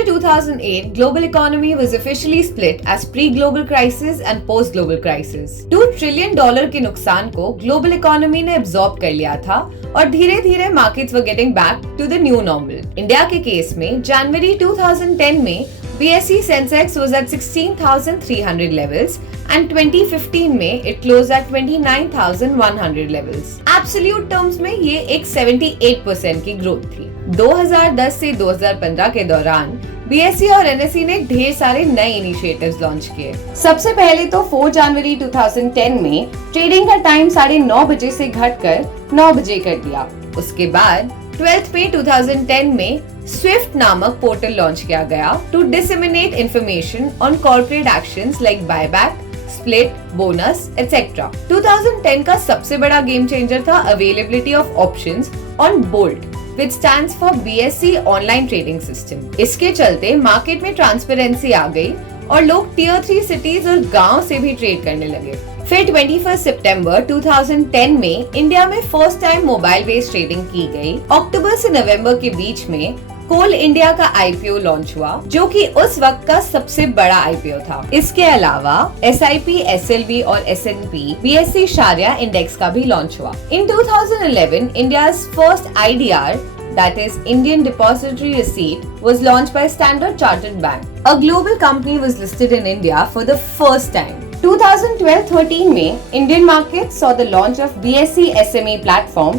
After 2008, global economy was officially split as pre-global crisis and post-global crisis. $2 trillion के नुकसान को global economy ने absorb कर लिया था और धीरे धीरे markets were getting back to the new normal. India के केस में January 2010 में BSE Sensex was at 16,300 levels and 2015 में it closed at 29,100 levels. Absolute terms में ये एक 78% की ग्रोथ थी। 2010 से 2015 के दौरान BSE और NSE ने ढेर सारे नए इनिशिएटिव्स लॉन्च किए। सबसे पहले तो 4 जनवरी 2010 में ट्रेडिंग का टाइम 9:30 बजे से घटकर 9 बजे कर दिया। उसके बाद 12 मई 2010 में स्विफ्ट नामक पोर्टल लॉन्च किया गया to disseminate information on corporate actions like buyback, split, bonus etcetera. 2010 का सबसे बड़ा गेम चेंजर था availability of options on BOLT which stands for BSE online trading system. इसके चलते मार्केट में ट्रांसपेरेंसी आ गई और लोग टियर 3 सिटीज और गांव से भी ट्रेड करने लगे। फिर 21 सितंबर 2010 में इंडिया में first time mobile based trading की गई। अक्टूबर से नवंबर के बीच में कोल इंडिया का IPO लॉन्च हुआ, जो कि उस वक्त का सबसे बड़ा IPO था। इसके अलावा SIP, SLV और S&P BSE शारिया इंडेक्स का भी लॉन्च हुआ। इन 2011 India's first IDR, that is Indian Depository Receipt, was launched by Standard Chartered Bank. A global company was listed in India for the first time. 2012-13 में Indian markets saw the launch of BSE SME platform,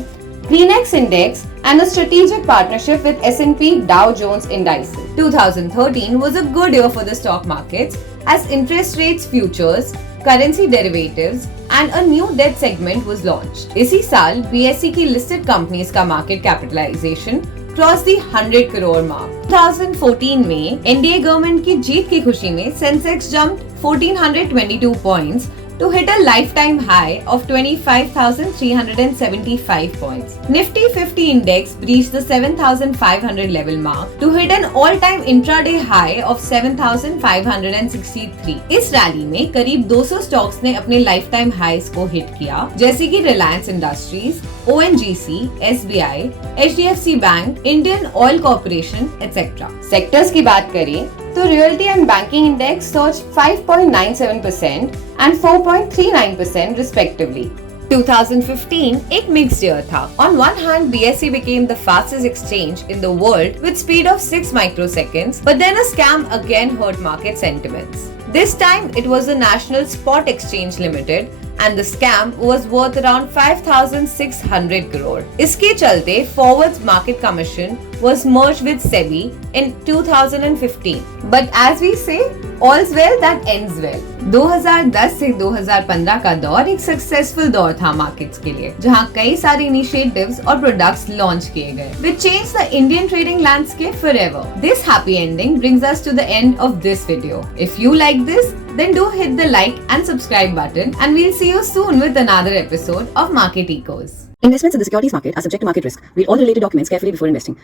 Greenex Index, and a strategic partnership with S&P Dow Jones Indices. 2013 was a good year for the stock markets as interest rates futures, currency derivatives, and a new debt segment was launched. इसी साल BSE की listed companies का market capitalization crossed the 100 crore mark. 2014 में NDA government की जीत की खुशी में Sensex jumped 1422 points to hit a lifetime high of 25,375 points. Nifty 50 index breached the 7,500 level mark to hit an all-time intraday high of 7,563. इस rally में करीब 200 stocks ने अपने लाइफटाइम हाईज को हिट किया, जैसे कि Reliance industries, ONGC, SBI, HDFC bank, Indian oil corporation etcetera. Sectors की बात करें तो realty and banking index surge 5.97% and 4.39% respectively. 2015 एक mixed year था. On one hand, BSE became the fastest exchange in the world with speed of 6 microseconds, but then a scam again hurt market sentiments. This time, it was the National Spot Exchange Limited, and the scam was worth around 5,600 crore. इसके चलते Forwards Market Commission was merged with SEBI in 2015. But as we say, all's well that ends well. 2010 से 2015 का दौर एक successful दौर था markets के लिए, जहां कई सारे इनिशिएटिव्स और प्रोडक्ट्स लॉन्च किए गए, which changed the Indian trading landscape forever. This happy ending brings us to the end of this video. If you like this, then do hit the like and subscribe button, and we'll see you soon with another episode of Market Ecos. Investments in the securities market are subject to market risk. Read all the related documents carefully before investing.